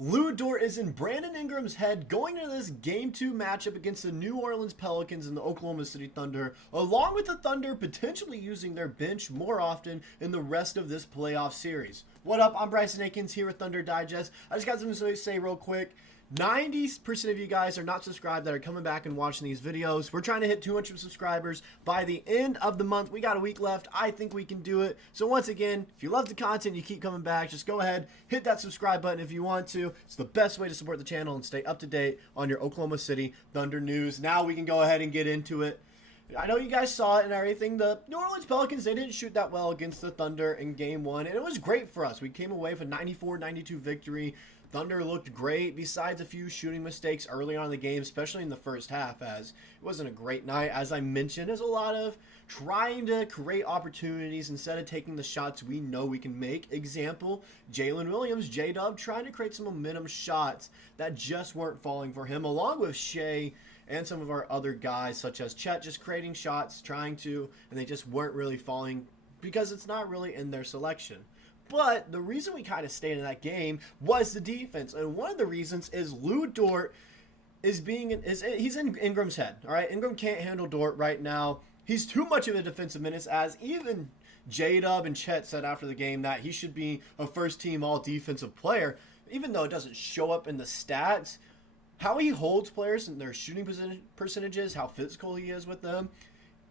Lu Dort is in Brandon Ingram's head going into this Game 2 matchup against the New Orleans Pelicans and the Oklahoma City Thunder, along with the Thunder potentially using their bench more often in the rest of this playoff series. What up? I'm Bryson Akins here with Thunder Digest. I just got something to say real quick. 90% of you guys are not subscribed that are coming back and watching these videos. We're trying to hit 200 subscribers by the end of the month. We got a week left. I think we can do it. So once again, if you love the content, you keep coming back, just go ahead, hit that subscribe button if you want to. It's the best way to support the channel and stay up to date on your Oklahoma City Thunder news. Now we can go ahead and get into it. I know you guys saw it and everything. The New Orleans Pelicans, they didn't shoot that well against the Thunder in Game 1, and it was great for us. We came away with a 94-92 victory. Thunder looked great, besides a few shooting mistakes early on in the game, especially in the first half, as it wasn't a great night. As I mentioned, there's a lot of trying to create opportunities instead of taking the shots we know we can make. Example, Jalen Williams, J-Dub, trying to create some momentum shots that just weren't falling for him, along with Shai and some of our other guys, such as Chet, just creating shots, trying to, and they just weren't really falling because it's not really in their selection. But the reason we kind of stayed in that game was the defense, and one of the reasons is Lu Dort he's in Ingram's head. All right, Ingram can't handle Dort right now. He's too much of a defensive menace, as even J-Dub and Chet said after the game that he should be a first-team all-defensive player, even though it doesn't show up in the stats. How he holds players and their shooting percentages, how physical he is with them.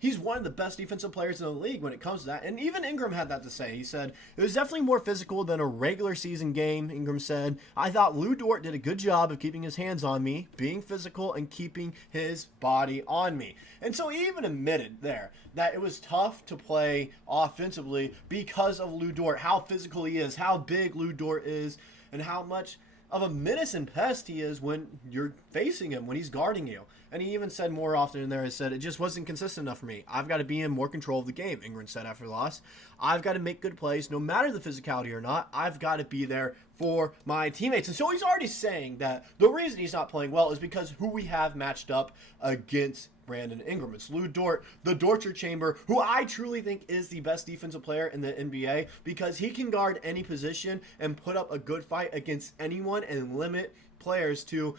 He's one of the best defensive players in the league when it comes to that. And even Ingram had that to say. He said, it was definitely more physical than a regular season game, Ingram said. I thought Lu Dort did a good job of keeping his hands on me, being physical, and keeping his body on me. And so he even admitted there that it was tough to play offensively because of Lu Dort, how physical he is, how big Lu Dort is, and how much of a menace and pest he is when you're facing him, when he's guarding you. And he even said more often in there, he said, it just wasn't consistent enough for me. I've got to be in more control of the game, Ingram said after the loss. I've got to make good plays, no matter the physicality or not. I've got to be there for my teammates. And so he's already saying that the reason he's not playing well is because who we have matched up against Brandon Ingram. It's Lu Dort, the torture chamber, who I truly think is the best defensive player in the NBA because he can guard any position and put up a good fight against anyone and limit players to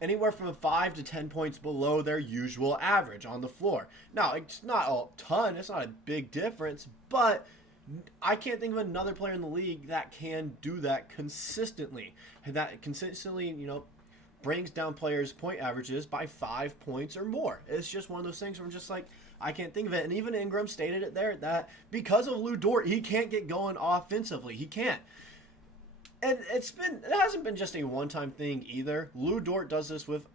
anywhere from 5 to 10 points below their usual average on the floor. Now, it's not a ton, it's not a big difference, but I can't think of another player in the league that can do that consistently. That consistently, brings down players' point averages by 5 points or more. It's just one of those things where I'm just like, I can't think of it. And even Ingram stated it there that because of Lu Dort, he can't get going offensively. He can't. And it hasn't been just a one-time thing either. Lu Dort does this with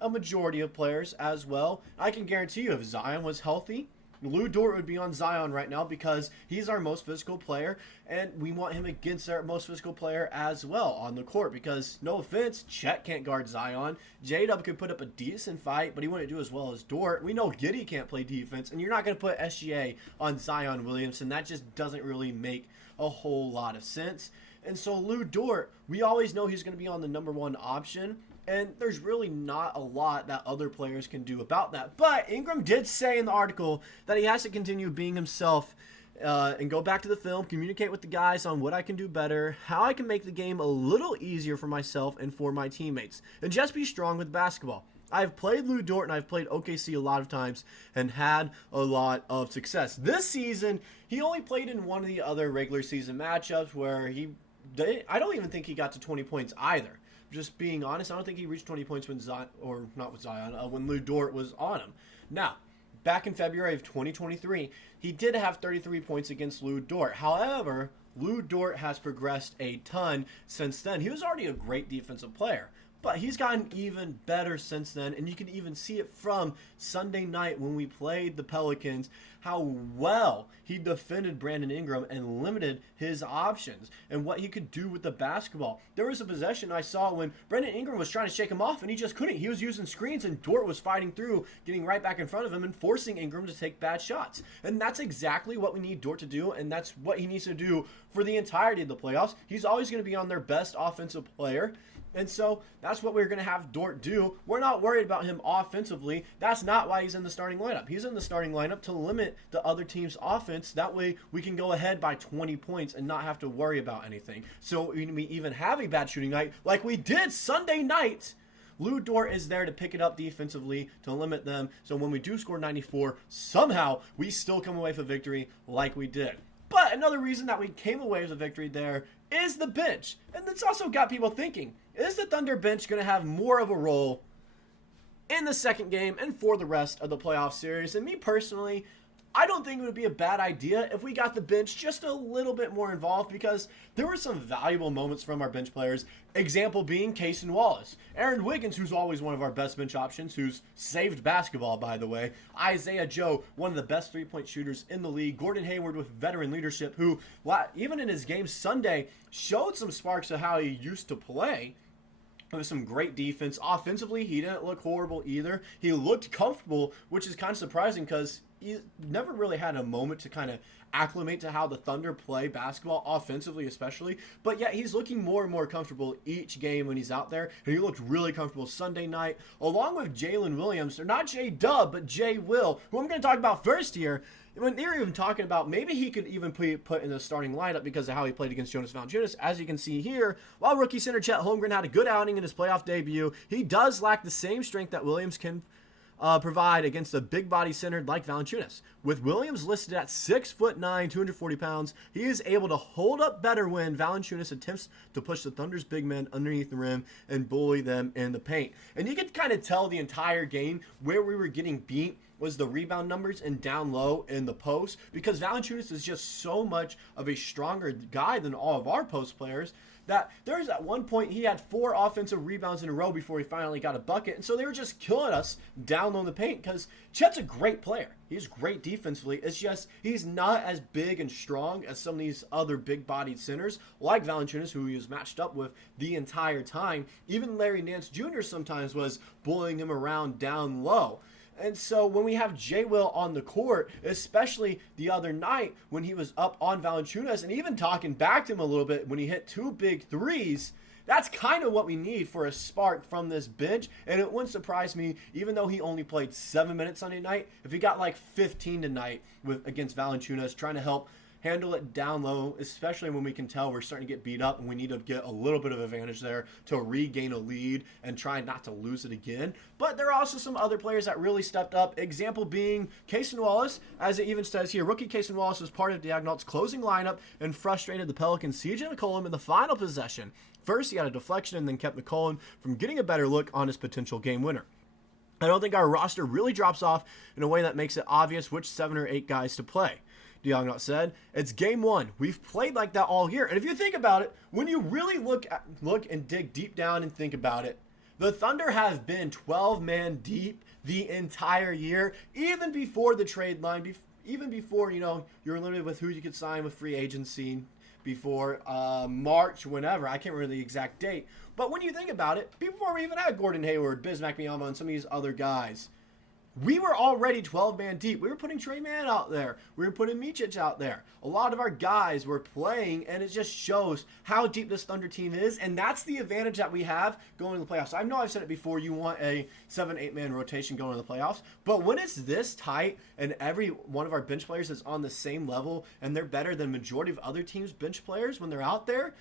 a majority of players as well. I can guarantee you if Zion was healthy, Lu Dort would be on Zion right now because he's our most physical player, and we want him against our most physical player as well on the court because, no offense, Chet can't guard Zion. J-Dub could put up a decent fight, but he wouldn't do as well as Dort. We know Giddey can't play defense, and you're not going to put SGA on Zion Williamson. That just doesn't really make a whole lot of sense. And so Lu Dort, we always know he's going to be on the number one option, and there's really not a lot that other players can do about that. But Ingram did say in the article that he has to continue being himself and go back to the film, communicate with the guys on what I can do better, how I can make the game a little easier for myself and for my teammates, and just be strong with basketball. I've played Lu Dort and I've played OKC a lot of times and had a lot of success. This season, he only played in one of the other regular season matchups where I don't even think he got to 20 points either. Just being honest, I don't think he reached 20 points when when Lu Dort was on him. Now, back in February of 2023, he did have 33 points against Lu Dort. However, Lu Dort has progressed a ton since then. He was already a great defensive player, but he's gotten even better since then, and you can even see it from Sunday night when we played the Pelicans, how well he defended Brandon Ingram and limited his options and what he could do with the basketball. There was a possession I saw when Brandon Ingram was trying to shake him off, and he just couldn't. He was using screens, and Dort was fighting through, getting right back in front of him and forcing Ingram to take bad shots. And that's exactly what we need Dort to do, and that's what he needs to do for the entirety of the playoffs. He's always going to be on their best offensive player. And so that's That's what we're going to have Dort do. We're not worried about him offensively. That's not why he's in the starting lineup. He's in the starting lineup to limit the other team's offense. That way we can go ahead by 20 points and not have to worry about anything. So when we even have a bad shooting night like we did Sunday night, Lu Dort is there to pick it up defensively to limit them. So when we do score 94, somehow we still come away with a victory like we did. But another reason that we came away with a victory there is the bench. And it's also got people thinking, is the Thunder bench going to have more of a role in the second game and for the rest of the playoff series? And me personally, I don't think it would be a bad idea if we got the bench just a little bit more involved, because there were some valuable moments from our bench players. Example being Cason Wallace. Aaron Wiggins, who's always one of our best bench options, who's saved basketball, by the way. Isaiah Joe, one of the best three-point shooters in the league. Gordon Hayward with veteran leadership, who, even in his game Sunday, showed some sparks of how he used to play. With some great defense. Offensively, he didn't look horrible either. He looked comfortable, which is kind of surprising because he never really had a moment to kind of acclimate to how the Thunder play basketball, offensively especially. But yet he's looking more and more comfortable each game when he's out there. And he looked really comfortable Sunday night, along with Jalen Williams, or not J-Dub, but J-Will, who I'm going to talk about first here. When they were even talking about maybe he could even be put in the starting lineup because of how he played against Jonas Valanciunas. As you can see here, while rookie center Chet Holmgren had a good outing in his playoff debut, he does lack the same strength that Williams can provide against a big body center like Valanciunas. With Williams listed at 6'9", 240 pounds, he is able to hold up better when Valanciunas attempts to push the Thunder's big men underneath the rim and bully them in the paint. And you could kind of tell the entire game where we were getting beat was the rebound numbers and down low in the post, because Valanciunas is just so much of a stronger guy than all of our post players that there's at one point he had 4 offensive rebounds in a row before he finally got a bucket. And so they were just killing us down low in the paint, because Chet's a great player. He's great defensively. It's just he's not as big and strong as some of these other big-bodied centers like Valanciunas, who he was matched up with the entire time. Even Larry Nance Jr. sometimes was bullying him around down low. And so when we have J-Will on the court, especially the other night when he was up on Valanciunas and even talking back to him a little bit when he hit 2 big threes, that's kind of what we need for a spark from this bench. And it wouldn't surprise me, even though he only played 7 minutes Sunday night, if he got like 15 tonight against Valanciunas, trying to help handle it down low, especially when we can tell we're starting to get beat up and we need to get a little bit of advantage there to regain a lead and try not to lose it again. But there are also some other players that really stepped up. Example being Cason Wallace, as it even says here, rookie Cason Wallace was part of Daigneault's closing lineup and frustrated the Pelicans' CJ McCollum in the final possession. First, he had a deflection and then kept McCollum from getting a better look on his potential game winner. I don't think our roster really drops off in a way that makes it obvious which 7 or 8 guys to play. Daigneault said, it's game 1. We've played like that all year. And if you think about it, when you really look and dig deep down and think about it, the Thunder have been 12-man deep the entire year, even before the trade line, even before, you're limited with who you could sign with free agency, before March, whenever. I can't remember the exact date. But when you think about it, before we even had Gordon Hayward, Bismack Biyombo, and some of these other guys, we were already 12-man deep. We were putting Trey Mann out there. We were putting Micic out there. A lot of our guys were playing, and it just shows how deep this Thunder team is, and that's the advantage that we have going to the playoffs. I know I've said it before, you want a 7-8-man rotation going to the playoffs, but when it's this tight and every one of our bench players is on the same level and they're better than majority of other teams' bench players when they're out there,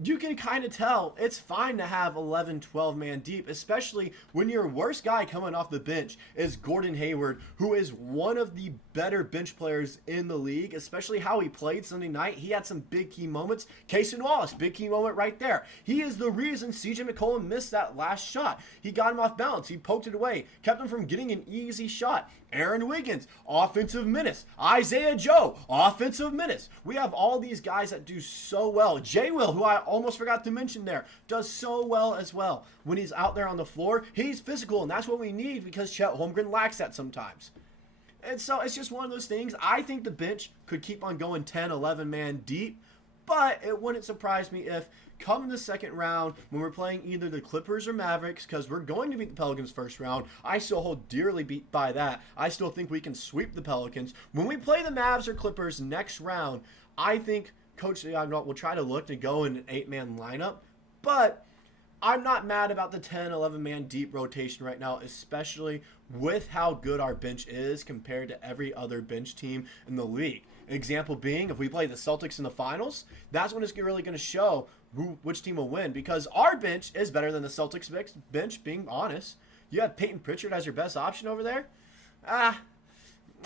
you can kind of tell it's fine to have 11, 12-man deep, especially when your worst guy coming off the bench is Gordon Hayward, who is one of the better bench players in the league, especially how he played Sunday night. He had some big key moments. Cason Wallace, big key moment right there. He is the reason CJ McCollum missed that last shot. He got him off balance. He poked it away, kept him from getting an easy shot. Aaron Wiggins, offensive minutes. Isaiah Joe, offensive minutes. We have all these guys that do so well. J-Will, who I almost forgot to mention there, does so well as well. When he's out there on the floor, he's physical, and that's what we need because Chet Holmgren lacks that sometimes. And so it's just one of those things. I think the bench could keep on going 10, 11-man deep, but it wouldn't surprise me if come in the second round when we're playing either the Clippers or Mavericks, because we're going to beat the Pelicans first round. I still hold dearly by that. I still think we can sweep the Pelicans. When we play the Mavs or Clippers next round, I think Coach Daigneault will try to look to go in an 8-man lineup, but I'm not mad about the 10, 11-man deep rotation right now, especially with how good our bench is compared to every other bench team in the league. An example being, if we play the Celtics in the finals, that's when it's really going to show which team will win, because our bench is better than the Celtics bench, being honest. You have Peyton Pritchard as your best option over there?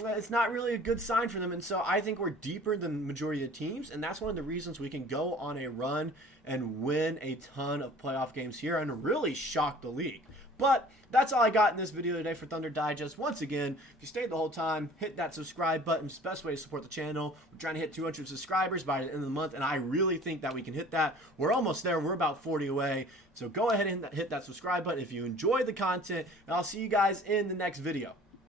It's not really a good sign for them, and so I think we're deeper than the majority of teams, and that's one of the reasons we can go on a run and win a ton of playoff games here and really shock the league. But that's all I got in this video today for Thunder Digest. Once again, if you stayed the whole time, hit that subscribe button. It's the best way to support the channel. We're trying to hit 200 subscribers by the end of the month, and I really think that we can hit that. We're almost there. We're about 40 away. So go ahead and hit that subscribe button if you enjoy the content, and I'll see you guys in the next video.